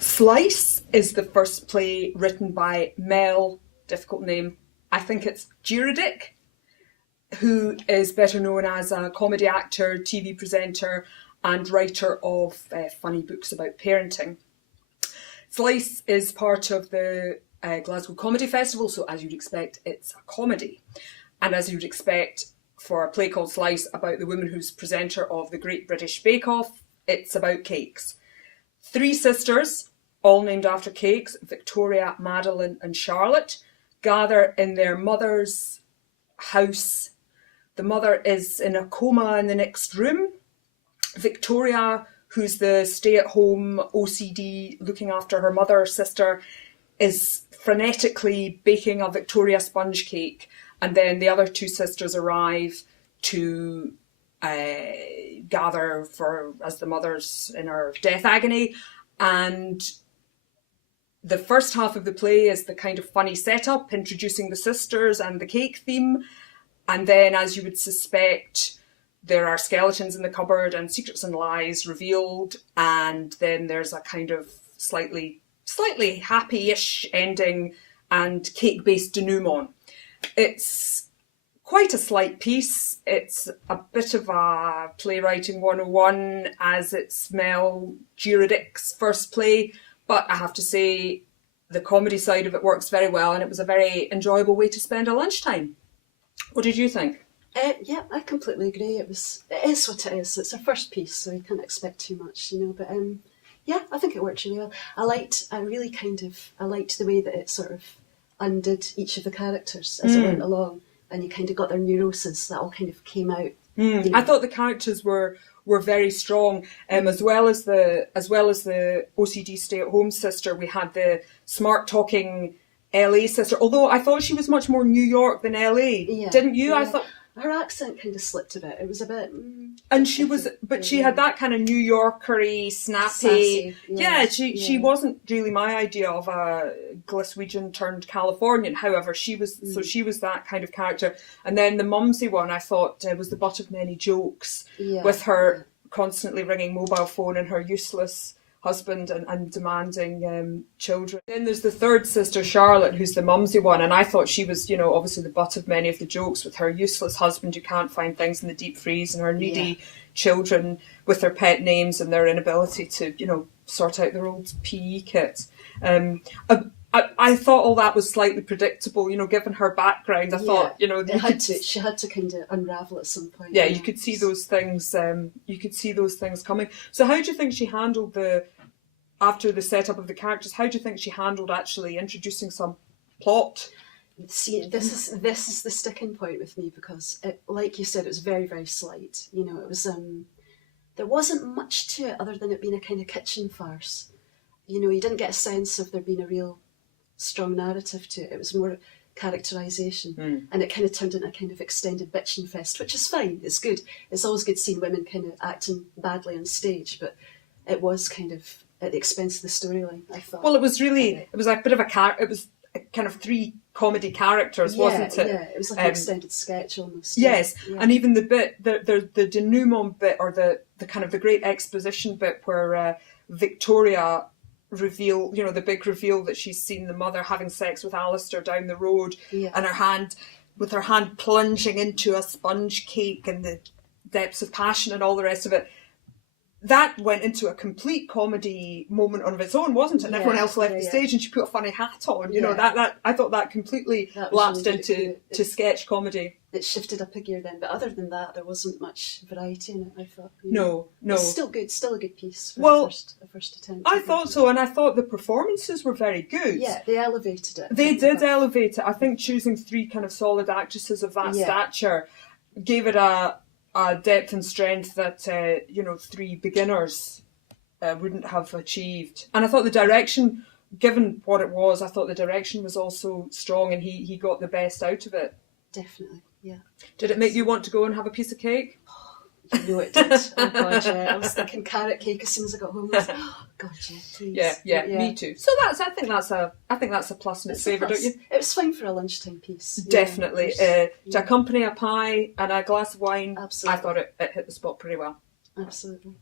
Slice is the first play written by Mel, difficult name, I think it's Juradic, who is better known as a comedy actor, TV presenter, and writer of funny books about parenting. Slice is part of the Glasgow Comedy Festival, so as you'd expect, it's a comedy. And as you'd expect for a play called Slice about the woman who's presenter of the Great British Bake Off, it's about cakes. 3 sisters, all named after cakes, Victoria, Madeline and Charlotte, gather in their mother's house. The mother is in a coma in the next room. Victoria, who's the stay-at-home OCD looking after her mother or sister, is frenetically baking a Victoria sponge cake. And then the other 2 sisters arrive to gather as the mother's in her death agony. And the first half of the play is the kind of funny setup, introducing the sisters and the cake theme. And then, as you would suspect, there are skeletons in the cupboard and secrets and lies revealed. And then there's a kind of slightly happy-ish ending and cake-based denouement. It's quite a slight piece. It's a bit of a playwriting 101, as it's Mel Juradic's first play. But I have to say, the comedy side of it works very well, and it was a very enjoyable way to spend a lunchtime. What did you think? Yeah, I completely agree. It is what it is. It's a first piece, so you can't expect too much, But yeah, I think it worked really well. I liked the way that it sort of undid each of the characters as it went along, and you kind of got their neuroses that all kind of came out. I thought the characters were very strong, as well as the OCD stay-at-home sister. We had the smart-talking LA sister, although I thought she was much more New York than LA. Yeah, didn't you? Yeah. I thought her accent kind of slipped a bit. It was a bit. And she was, but she had that kind of New Yorkery, snappy. Sassy, she wasn't really my idea of a Glaswegian turned Californian. However, she was that kind of character. And then the mumsy one, I thought, was the butt of many jokes, with her constantly ringing mobile phone and her useless husband and demanding children. Then there's the third sister, Charlotte, who's the mumsy one, and I thought she was, obviously the butt of many of the jokes, with her useless husband who can't find things in the deep freeze, and her needy children with their pet names and their inability to, sort out their old PE kits. I thought all that was slightly predictable, given her background. I thought, she had to kind of unravel at some point. Yeah, you could see those things. Coming. So, how do you think she handled after the setup of the characters? How do you think she handled actually introducing some plot? See, this is the sticking point with me, because, like you said, it was very, very slight. It was there wasn't much to it other than it being a kind of kitchen farce. You didn't get a sense of there being a real strong narrative to it. It was more characterisation, and it kind of turned into a kind of extended bitching fest, which is fine. It's good. It's always good seeing women kind of acting badly on stage, but it was kind of at the expense of the storyline, I thought. Well, it was like a bit of it was kind of 3 comedy characters, wasn't it? Yeah, it was like an extended sketch almost. Yes, and even the bit, the denouement bit, or the kind of the great exposition bit where Victoria reveal, the big reveal that she's seen the mother having sex with Alistair down the road, and her hand plunging into a sponge cake and the depths of passion and all the rest of it. That went into a complete comedy moment of its own, wasn't it? And everyone else left the stage, and she put a funny hat on. That I thought that completely lapsed into sketch comedy. It shifted up a gear then, but other than that, there wasn't much variety in it, I thought. No. It's still good, still a good piece for a first attempt. I thought so, and I thought the performances were very good. Yeah, they elevated it. They did elevate it. I think choosing 3 kind of solid actresses of that stature gave it a depth and strength that 3 beginners wouldn't have achieved. And I thought the direction, given what it was, I thought the direction was also strong, and he got the best out of it. Definitely, yeah. Did it make you want to go and have a piece of cake? It did. Oh God, yeah. I was thinking carrot cake as soon as I got home. I was like, oh God, please. Yeah, me too. So I think that's a plus in its favour, don't you? It was fine for a lunchtime piece. Definitely. To accompany a pie and a glass of wine, absolutely. I thought it hit the spot pretty well. Absolutely.